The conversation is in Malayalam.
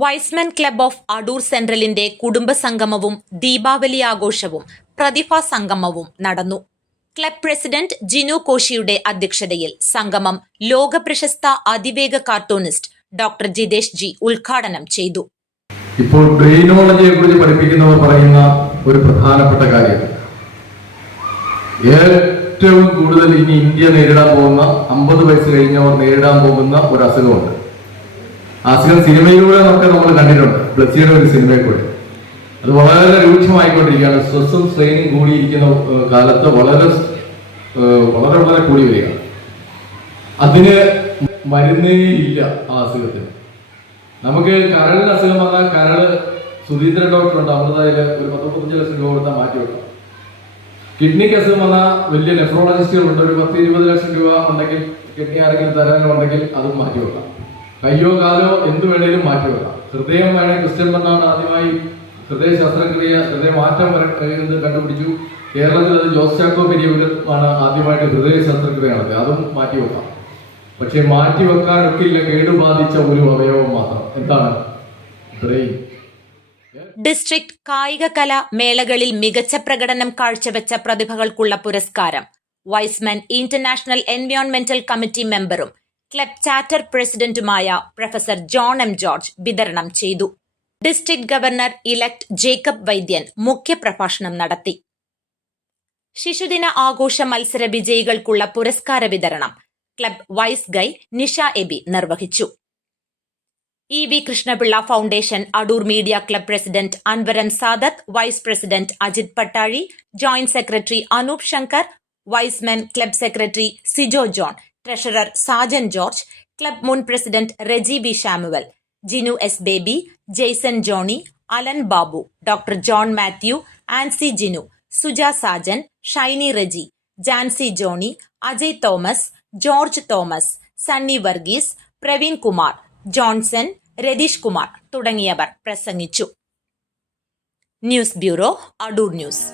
Y's Men club of Adoor സെൻട്രലിന്റെ കുടുംബസംഗമവും ദീപാവലി ആഘോഷവും പ്രതിഭാ സംഗമവും നടന്നു. ക്ലബ് പ്രസിഡന്റ് ജിനു കോശിയുടെ അധ്യക്ഷതയിൽ സംഗമം ലോക പ്രശസ്ത അതിവേഗ കാർട്ടൂണിസ്റ്റ് ഡോക്ടർ ജിതേഷ് ജി ഉദ്ഘാടനം ചെയ്തു. ഇപ്പോൾ ബ്രെയിനോളജിയെ കുറിച്ച് പഠിപ്പിക്കുന്നവർ പറയുന്ന ഒരു പ്രധാനപ്പെട്ട കാര്യം. ഏറ്റവും കൂടുതൽ ഇനി ഇന്ത്യ നേരിടാൻ പോകുന്ന അമ്പത് വയസ്സ് കഴിഞ്ഞവർ നേരിടാൻ പോകുന്ന ഒരു അസുഖമുണ്ട്. ആ അസുഖം സിനിമയിലൂടെ നമുക്ക് നമ്മൾ കണ്ടിട്ടുണ്ട്. ബ്ലസ്സിയുടെ ഒരു സിനിമയിൽ കൂടെ. അത് വളരെ രൂക്ഷമായിക്കൊണ്ടിരിക്കുകയാണ്. സ്ട്രെസ്സും സ്ട്രെയിനും കൂടിയിരിക്കുന്ന കാലത്ത് വളരെ വളരെ വളരെ കൂടി വരികയാണ്. അതിന് മരുന്നേ ഇല്ല ആ അസുഖത്തിന്. നമുക്ക് കരളിന് അസുഖം വന്നാൽ കരൾ സുധീന്ദ്രൻ ഡോക്ടർ ഉണ്ട്. അമൃതയിൽ ഒരു പത്ത് മുപ്പത്തഞ്ച് ലക്ഷം രൂപ കൊടുത്താൽ മാറ്റി വെക്കാം. കിഡ്നിക്ക് അസുഖം വന്നാൽ വലിയ നെഫ്രോളജിസ്റ്റുകളുണ്ട് ഒരു പത്ത് ഇരുപത് ലക്ഷം രൂപ ഉണ്ടെങ്കിൽ കിഡ്നി ആരെങ്കിലും തരാനുണ്ടെങ്കിൽ അതും മാറ്റി വെക്കാം. കയ്യോ കാലോ എന്ത് വേണേലും മാറ്റി വെക്കാം. ഹൃദയം വേണേൽ ക്രിസ്ത്യൻ മണ്ണാണ് ആദ്യമായി ഹൃദയ ശസ്ത്രക്രിയ ഹൃദയ മാറ്റം വരെ കഴിയുന്നത് കണ്ടുപിടിച്ചു. കേരളത്തിൽ അത് ജോസ് ചാക്കോ ആദ്യമായിട്ട് ഹൃദയ ശസ്ത്രക്രിയ നടത്തിയത് അതും മാറ്റി വെക്കാം. പക്ഷെ മാറ്റി വെക്കാനൊക്കില്ല കേടുബാധിച്ച ഒരു അവയവം മാത്രം. എന്താണ്? ബ്രെയിൻ ഡിസ്ട്രിക്ട് കായിക കല മേളകളിൽ മികച്ച പ്രകടനം കാഴ്ചവെച്ച പ്രതിഭകൾക്കുള്ള പുരസ്കാരം. വൈസ്മാൻ ഇന്റർനാഷണൽ എൻവയോൺമെന്റൽ കമ്മിറ്റി മെമ്പറും ക്ലബ് ചാറ്റർ പ്രസിഡന്റുമായ പ്രൊഫസർ ജോൺ എം ജോർജ് വിതരണം ചെയ്തു. District governor elect Jacob Vaidyan മുഖ്യപ്രഭാഷണം നടത്തി. ശിശുദിന ആഘോഷ മത്സര വിജയികൾക്കുള്ള പുരസ്കാര വിതരണം ക്ലബ് വൈസ് ഗൈ നിഷ എബി നിർവഹിച്ചു. E V Krishnapillai foundation Adoor media club president Anwaram Sadath vice president Ajith Pattazhi joint secretary Anoop Shankar Y's Men club secretary Sijo John treasurer Sajan George club മുൻ president Reji B Samuel Jinu S Baby Jaison Johnny Alan Babu doctor John Mathew Ancy Jinu Suja Sajan Shiny Reji Jancy Johnny Ajay Thomas George Thomas Sunny Varghese Praveen Kumar Johnson Ratheesh Kumar തുടങ്ങിയവർ പ്രസംഗിച്ചു. News bureau Adoor news.